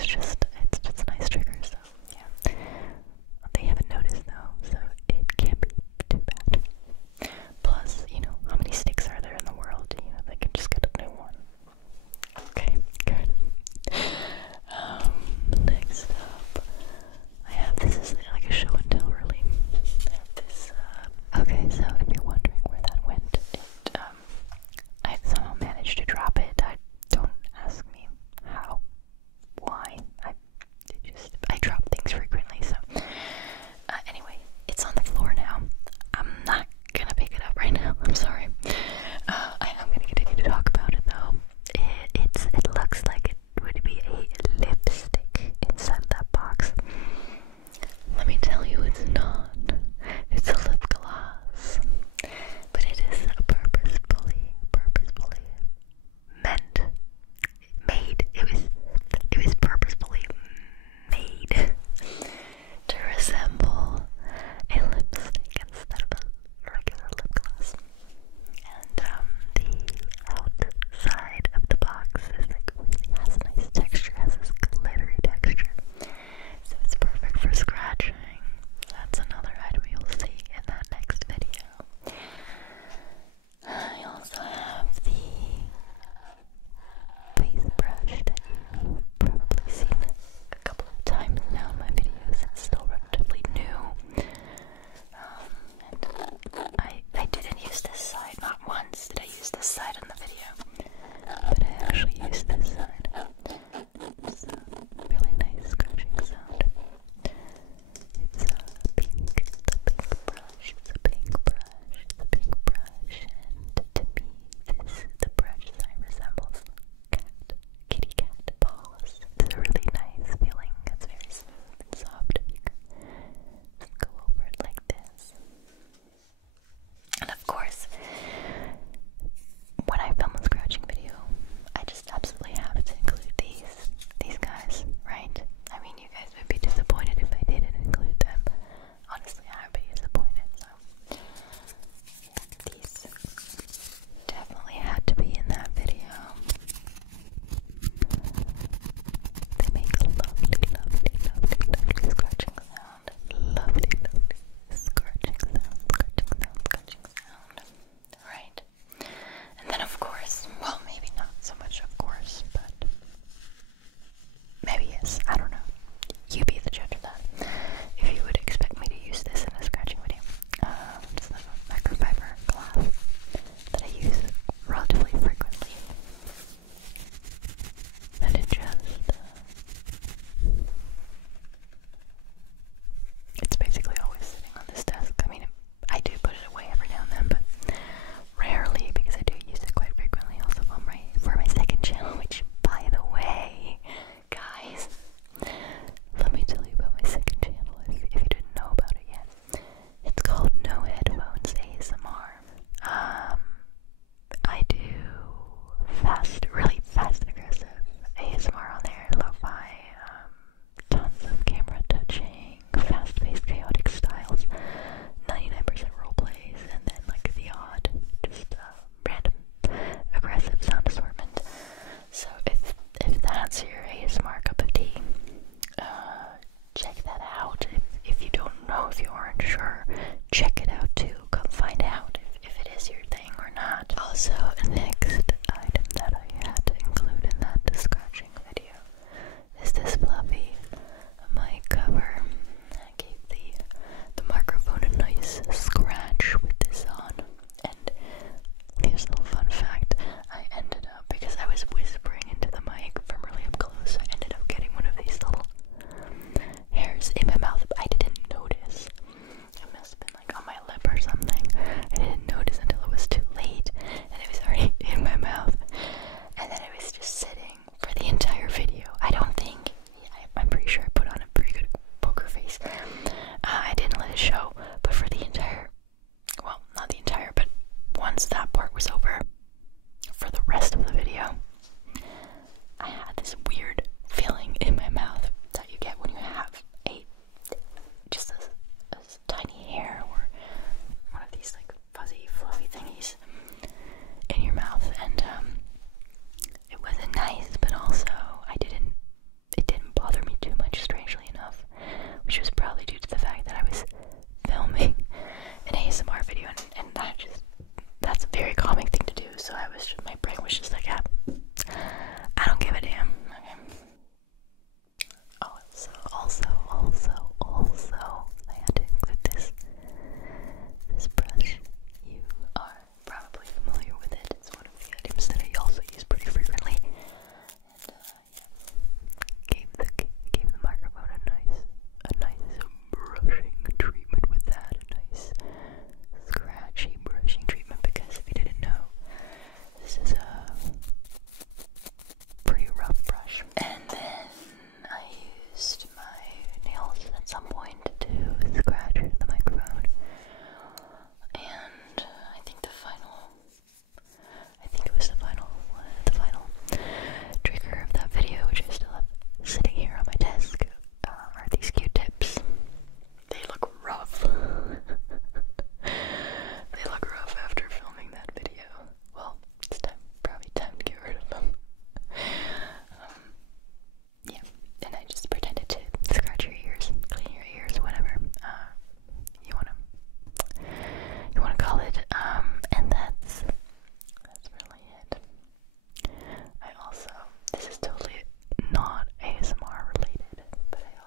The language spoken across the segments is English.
it's a nice trigger, so yeah. They haven't noticed though, so it can't be too bad. Plus, you know, how many sticks are there in the world? You know, they can just get a new one. Okay, good. Next up, I have, this is like a show and tell really. I have this, okay, so if you're wondering where that went, I somehow managed to drop it. Don't ask me how, why. I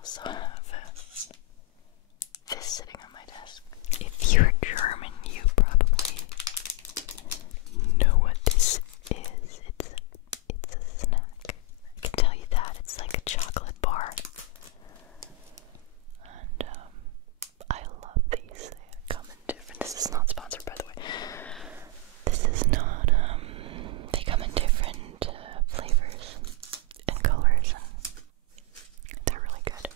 also have this sitting on my desk. If you're German, you probably know what this is. It's a snack. I can tell you that. It's like a chocolate bar. And I love these. They come in different. This is not sponsored, by the way. This is not. They come in different flavors and colors, and they're really good.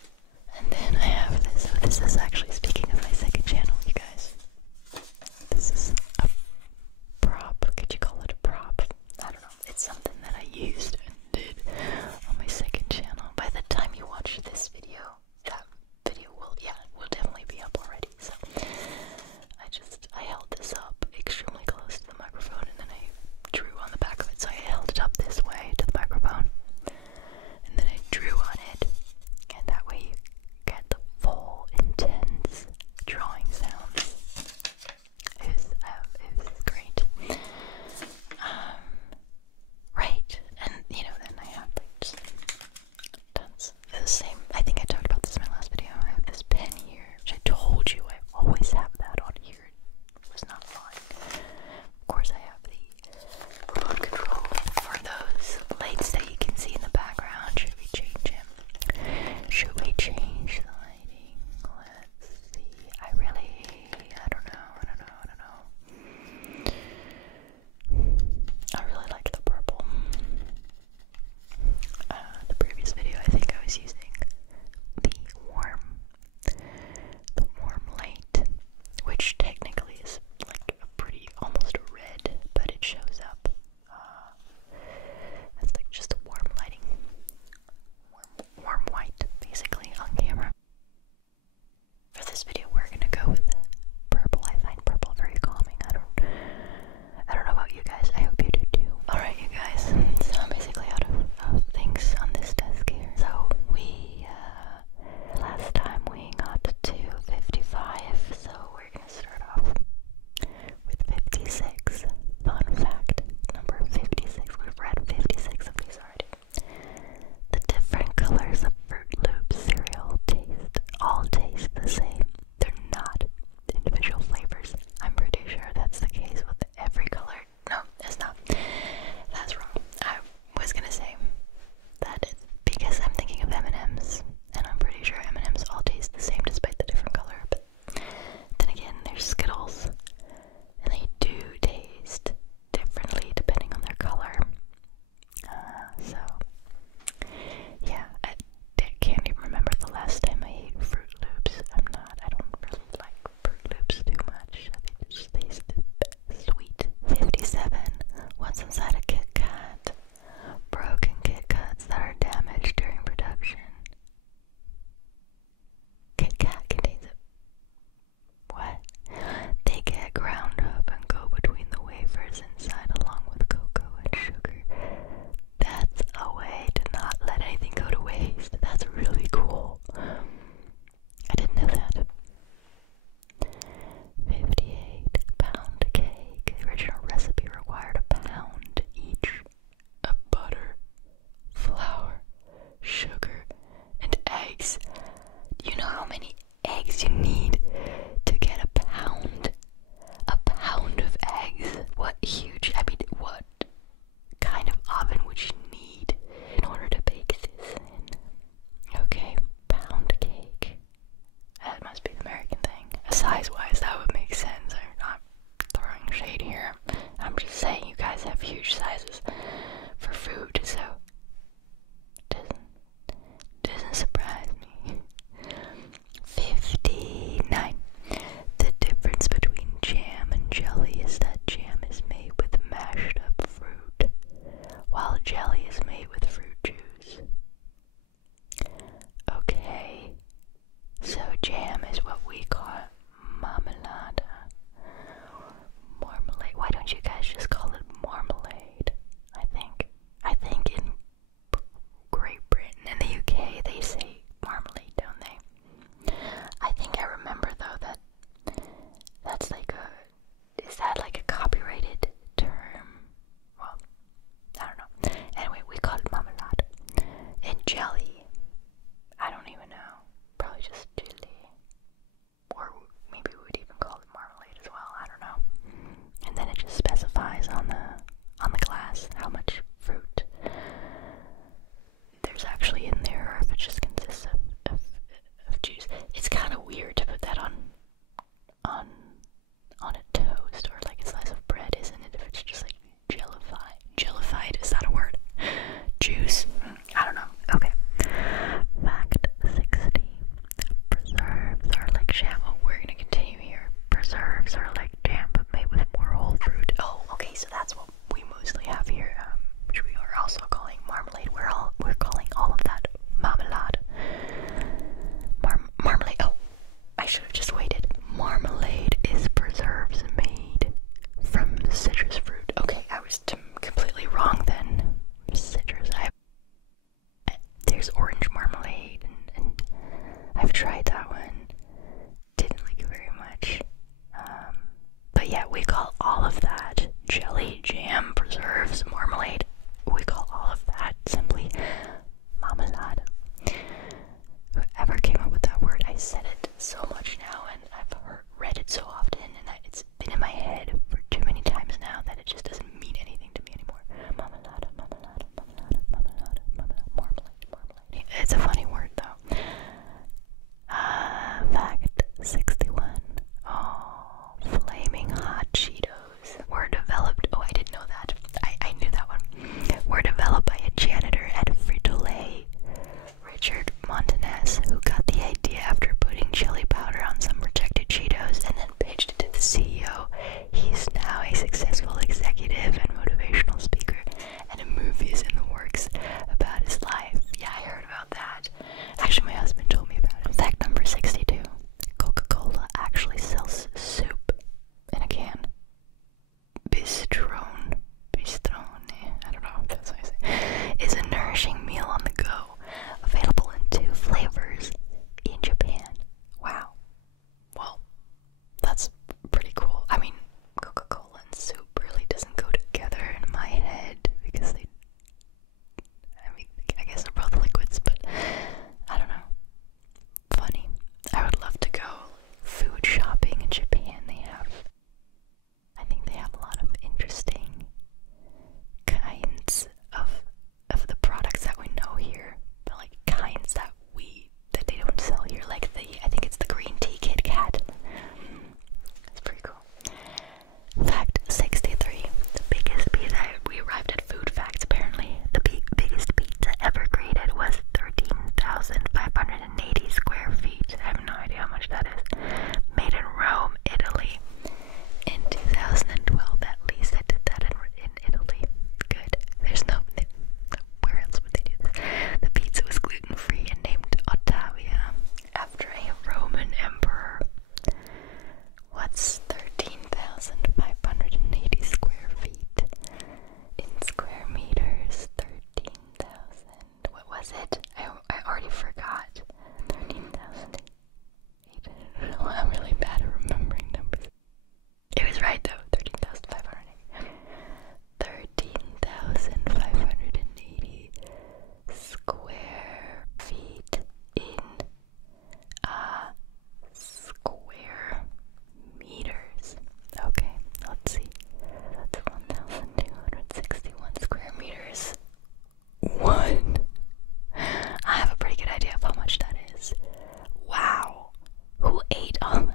8. Oh,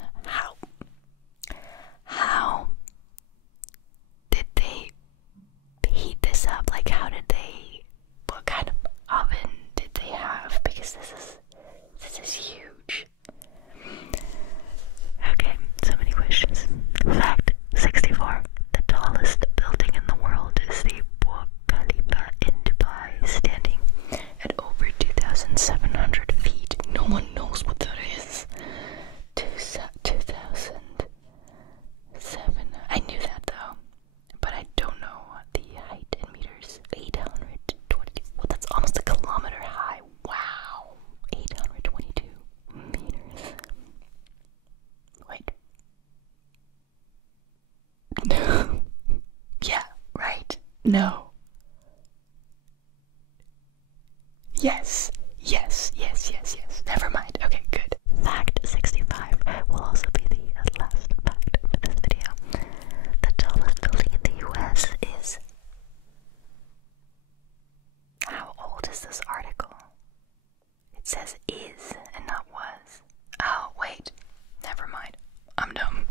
how did they heat this up? Like, what kind of oven did they have? Because this is huge. Okay, so many questions. Fact 64. The tallest building in the world is the Burj Khalifa in Dubai, standing at over 2,700 feet. No one knows what that is. 2,007. I knew that though, but I don't know the height in meters. 820. Well, that's almost a kilometer high. Wow. 822 meters. Wait. No. Yeah, right. No. Yes. Never mind. Okay, good. Fact 65 will also be the last fact for this video. The tallest building in the US is... How old is this article? It says is and not was. Oh, wait. Never mind. I'm dumb.